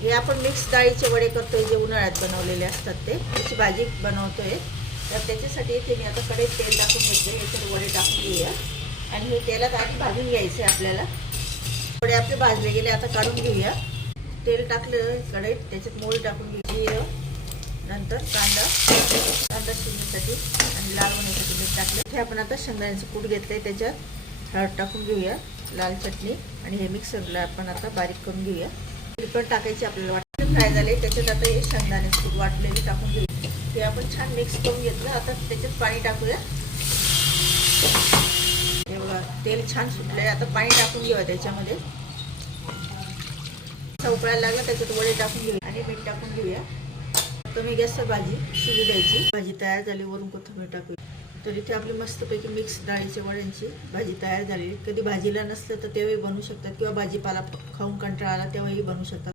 हे आपण मिक्स डाळीचे वडे करतोय, जे उन्हाळ्यात बनवलेले असतात ते, त्याची भाजी बनवतोय. तर त्याच्यासाठी इथे मी आता कढईत तेल टाकून घेतले. याच्यात वडे टाकून घेऊया आणि हे तेलात आधी भाजून घ्यायचे आपल्याला. वडे आपले भाजले गेले, आता काढून घेऊया. तेल टाकलं कढईत, त्याच्यात मोहरी टाकून घ्यायची, नंतर कांदा शिजण्यासाठी आणि लाल होण्यासाठी मीठ टाकलं. इथे आपण आता शेंगदाण्याचं कूट घेतलंय, त्याच्यात हळद टाकून घेऊया, लाल चटणी, आणि हे मिक्सरला आपण आता बारीक करून घेऊया. तिखट टाकायची आपल्याला वाटलं. फ्राय झाले, त्याच्यात आता हे शेंगदाण्याचं कूट वाटलेले टाकून घेऊया. ते आपण छान मिक्स करून घेतलं. आता त्याच्यात पाणी टाकूया. हे बघा, तेल छान सुटलंय. आता पाणी टाकून घेऊया त्याच्यामध्ये. उकळायला लागला, त्याच्यात वडे टाकून घेऊया आणि मीठ टाकून घेऊया. कमी गॅसवर भाजी शिजू द्यायची. भाजी तयार झाली, वरून कोथिंबीर टाकूया. तर इथे आपली मस्तपैकी मिक्स डाळीच्या वड्यांची भाजी तयार झाली. कधी भाजीला नसलं तर तेव्हाही बनवू शकतात, किंवा भाजीपाला खाऊन कंटाळा आला तेव्हाही बनवू शकतात.